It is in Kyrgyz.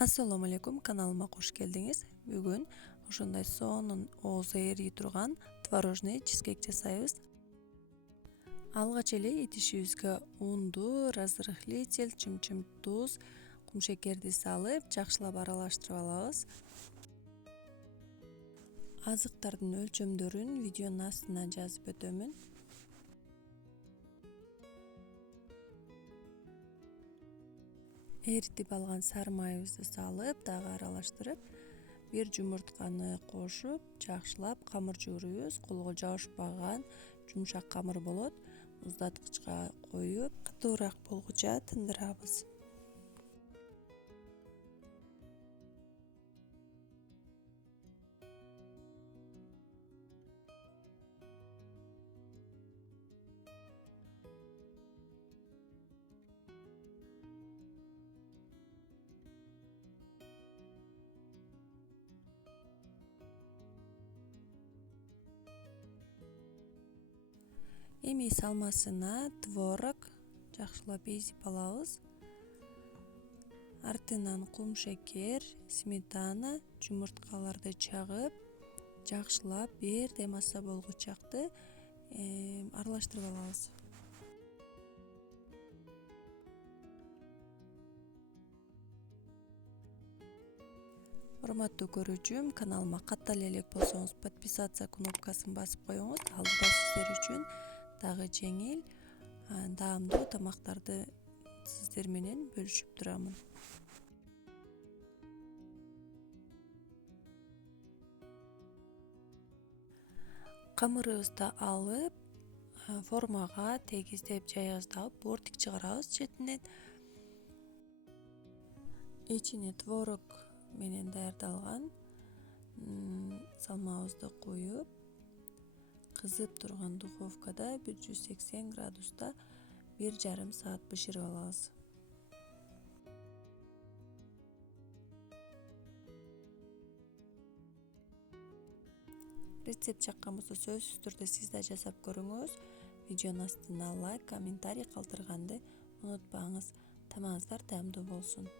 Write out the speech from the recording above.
Assalamu alaikum, kanalıma hoş geldiniz. Bugün ошондой соонун оозу ээрий турган творожный чизкейк жасайбыз. Алгач эле идишибизге унду, разрыхлитель, чымчым туз, кумшекерди салып, жакшылап аралаштырып алабыз. Азыктардын өлчөмдөрүн видеонун астына жазып өтөмүн. Эритип алган сары майыбызды салып, дагы аралаштырып, бир жумуртканы кошуп, жакшылап камыр жууруйбуз. Колго жабышпаган жумшак камыр болот. Муздаткычка коюп, катуураак болгуча тындырабыз. Эми салмасына творог жакшылап эзип алабыз. Артынан кумшекер, сметана, жумурткаларды чагып, жакшылап бирдей масса болгучакты аралаштырып алабыз. Урматтуу көрүүчүм, каналыма катта элек болсоңуз подписаться кнопкасын басып коюңуз. Алдыда сиздер үчүн дагы жеңил, даамдуу тамактарды сиздер менен бөлүшүп турамын. Камырыбызды алып, формага тегиздеп жайгыздап, бортик чыгарабыз четинен. Ичине творог менен даярдалган салмабызды коюп, кызып турган духовкада 180 градуста 1,5 саат бышырып алабыз. Рецепт жаккан болсо сөзсүз түрдө сиз да жасап көрүңүз. Видеонун астына лайк, комментарий калтырганды унутпаңыз. Тамагыңыздар даамдуу болсун.